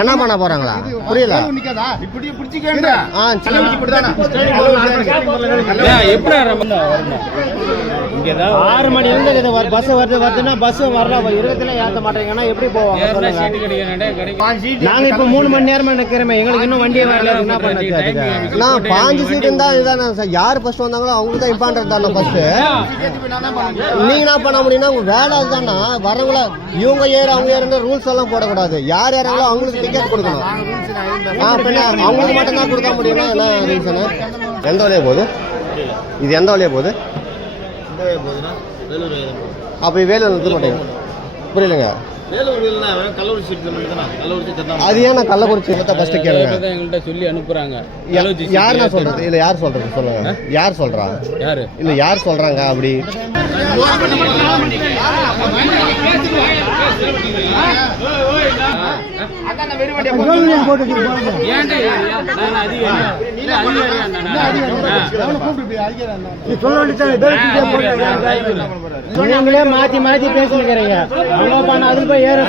என்ன பண்ண போறாங்களா புரியல. ஆறு மணி இருந்து பஸ் வருதுன்னா பஸ் வரல இருபத்துல ஏற்ற மாட்டேங்கன்னா எப்படி போவாங்க? நாங்க இப்ப 3 மணி நேரமா நிக்கிறோமே, எங்களுக்கு இன்னும் வண்டியே வரல. என்ன பண்ண நான் 5 சீட் இருந்தா இதுதான் சார். யார் ஃபர்ஸ்ட் வந்தாங்களோ அவங்களுக்கு தான் இம்பார்ட்டன்ட் தானே ஃபர்ஸ்ட். நீங்க என்ன பண்ண முடியும்னா உங்க வேலை அதுதானா. வரவங்கள இவங்க ஏறு அவங்க ஏறுன்னு ரூல்ஸ் எல்லாம் போடக்கூடாது. யார் யாராங்களோ அவங்களுக்கு டிக்கெட் கொடுக்கணும். அவங்களுக்கு மட்டும் தான் கொடுக்க முடியும்னா என்ன ரீசனு? எந்த வழியா போகுது இது? எந்த வழியா போகுது? அப்போ வேலூர் நிறுத்த மாட்டேங்க. புரியலங்க. அது ஏன் நான் கள்ளக்குறிச்சி ஃபர்ஸ்ட் கேளுங்க. எங்கள்கிட்ட சொல்லி அனுப்புறாங்க. யார் நான் சொல்றது? இல்ல யார் சொல்றது சொல்லுங்க. யார் சொல்றா? யாரு இல்ல யார் சொல்றாங்க அப்படி? நீங்களே மாத்தி மாத்தி பேசிக்கிறீங்க. அதுல போய் ஏற